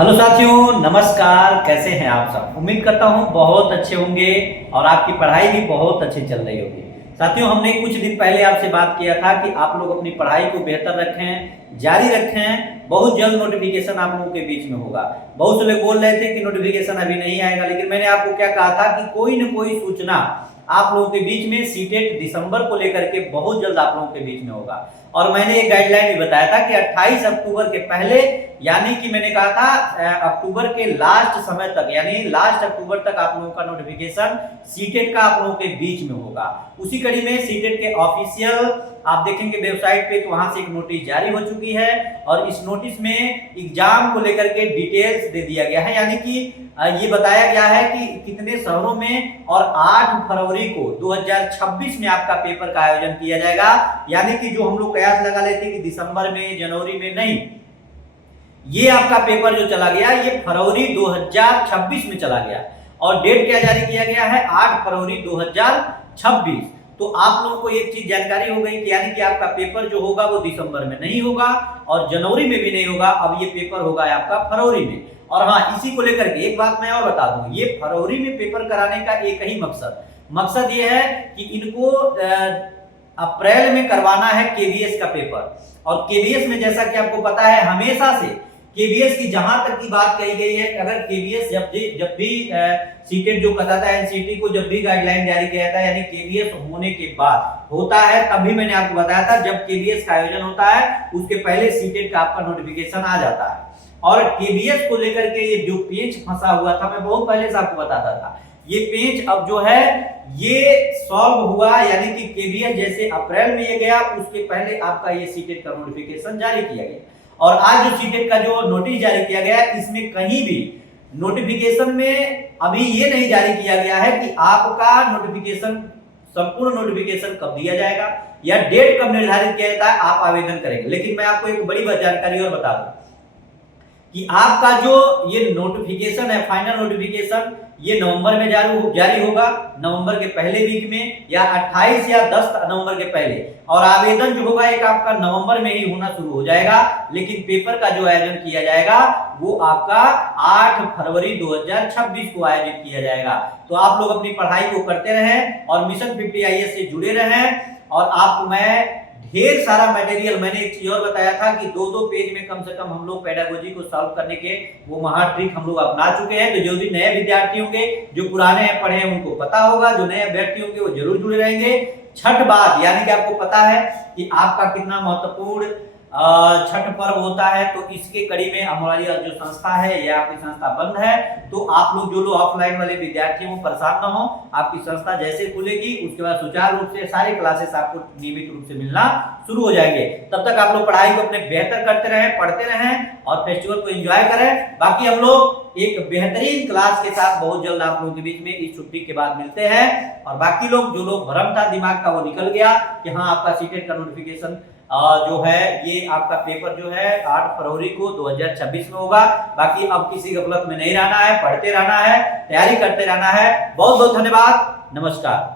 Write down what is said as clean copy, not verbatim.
Hello साथियों, नमस्कार। कैसे हैं आप सब? उम्मीद करता हूं बहुत अच्छे होंगे और आपकी पढ़ाई भी बहुत अच्छी चल रही होगी। साथियों, हमने कुछ दिन पहले आपसे बात किया था कि आप लोग अपनी पढ़ाई को बेहतर रखें, जारी रखें। बहुत जल्द नोटिफिकेशन आप लोगों के बीच में होगा। बहुत से लोग बोल रहे थे कि नोटिफिकेशन अभी नहीं आएगा, लेकिन मैंने आपको क्या कहा था कि कोई न कोई सूचना आप लोगों के बीच में सीटेट दिसंबर को लेकर के बहुत जल्द आप लोगों के बीच में होगा। और मैंने एक गाइडलाइन भी बताया था कि 28 अक्टूबर के पहले, यानी कि मैंने कहा था अक्टूबर के लास्ट समय तक, यानी लास्ट अक्टूबर तक आप लोगों का नोटिफिकेशन सीटेट का आप लोगों के बीच में होगा। उसी कड़ी में सीटेट के ऑफिशियल आप देखेंगे वेबसाइट पे, तो वहां से एक नोटिस जारी हो चुकी है और इस नोटिस में एग्जाम को लेकर के डिटेल्स दे दिया गया है। यानी कि ये बताया गया है कि कितने शहरों में और 8 फरवरी को 2026 में आपका पेपर का आयोजन किया जाएगा। यानी कि जो हम लोग कयास लगा लेते हैं कि दिसंबर में, जनवरी में, नहीं, ये आपका पेपर जो चला गया ये फरवरी 2026 में चला गया। और डेट क्या जारी किया गया है? 8 फरवरी 2026। तो आप लोगों को एक चीज जानकारी हो गई कि यानी कि आपका पेपर जो होगा वो दिसंबर में नहीं होगा और जनवरी में भी नहीं होगा। अब ये पेपर होगा आपका फरवरी में। और हाँ, इसी को लेकर के एक बात मैं और बता दूं, ये फरवरी में पेपर कराने का एक ही मकसद ये है कि इनको अप्रैल में करवाना है केवीएस का पेपर। और केवीएस में जैसा कि आपको पता है, हमेशा से केवीएस की जहां तक की बात कही गई है, अगर केवीएस जब भी सीटेट जो कहता था, एनसीटी को जब भी गाइडलाइन जारी किया था, यानी केवीएस होने के बाद होता है, तभी मैंने आपको बताया था जब केवीएस का आयोजन होता है उसके पहले सीटेट का आपका नोटिफिकेशन आ जाता है। और केवीएस को लेकर के ये जो पेच फंसा हुआ था, मैं बहुत पहले से आपको बताता था, ये पेच अब जो है ये सॉल्व हुआ। यानी कि केवीएस जैसे अप्रैल में ये गया, उसके पहले आपका ये सीटेट का नोटिफिकेशन जारी किया गया। और आज जो सीटेट का जो नोटिस जारी किया गया, इसमें कहीं भी नोटिफिकेशन में अभी ये नहीं जारी किया गया है कि आपका नोटिफिकेशन, संपूर्ण नोटिफिकेशन कब दिया जाएगा या डेट कब निर्धारित किया जाता है आप आवेदन करेंगे। लेकिन मैं आपको एक बड़ी जानकारी और बता दूं कि आपका जो ये नोटिफिकेशन है, फाइनल नोटिफिकेशन, ये नवंबर में जारी होगा, नवंबर के पहले वीक में, या 28 या 10 नवंबर के पहले। और आवेदन जो होगा एक आपका नवंबर में ही होना शुरू हो जाएगा, लेकिन पेपर का जो आयोजन किया जाएगा वो आपका 8 फरवरी 2026 को आयोजित किया जाएगा। तो आप लोग अपनी पढ़ाई को करते रहें और मिशन 50 IAS से जुड़े रहें। और आपको मैं ढेर सारा मटेरियल, मैंने एक चीज और बताया था कि 2-2 पेज में कम से कम हम लोग पेडागोजी को सॉल्व करने के वो महा ट्रिक हम लोग अपना चुके हैं। तो जो भी नए विद्यार्थी होंगे, जो पुराने हैं पढ़े हैं उनको पता होगा, जो नए अभ्यर्थी होंगे वो जरूर जुड़े रहेंगे। छठ बाद, यानी कि आपको पता है कि आपका कितना महत्वपूर्ण छठ पर्व होता है, तो इसके कड़ी में हमारी जो संस्था है, यह आपकी संस्था बंद है। तो आप लोग जो लोग ऑफलाइन वाले विद्यार्थी हो, परेशान न हो, आपकी संस्था जैसे खुलेगी उसके बाद सुचारू रूप से सारे क्लासेस आपको नियमित रूप से मिलना शुरू हो जाएंगे। तब तक आप लोग पढ़ाई को अपने बेहतर करते रहें, पढ़ते रहें और फेस्टिवल को एंजॉय करें। बाकी हम लोग एक बेहतरीन क्लास के साथ बहुत जल्द आप लोगों के बीच में इस छुट्टी के बाद मिलते हैं। और बाकी लोग, जो लोग भ्रम था दिमाग का, वो निकल गया कि हाँ आपका सीटेट का नोटिफिकेशन जो है ये आपका पेपर जो है 8 फरवरी को 2026 में होगा। बाकी अब किसी गफलत में नहीं रहना है, पढ़ते रहना है, तैयारी करते रहना है। बहुत बहुत धन्यवाद, नमस्कार।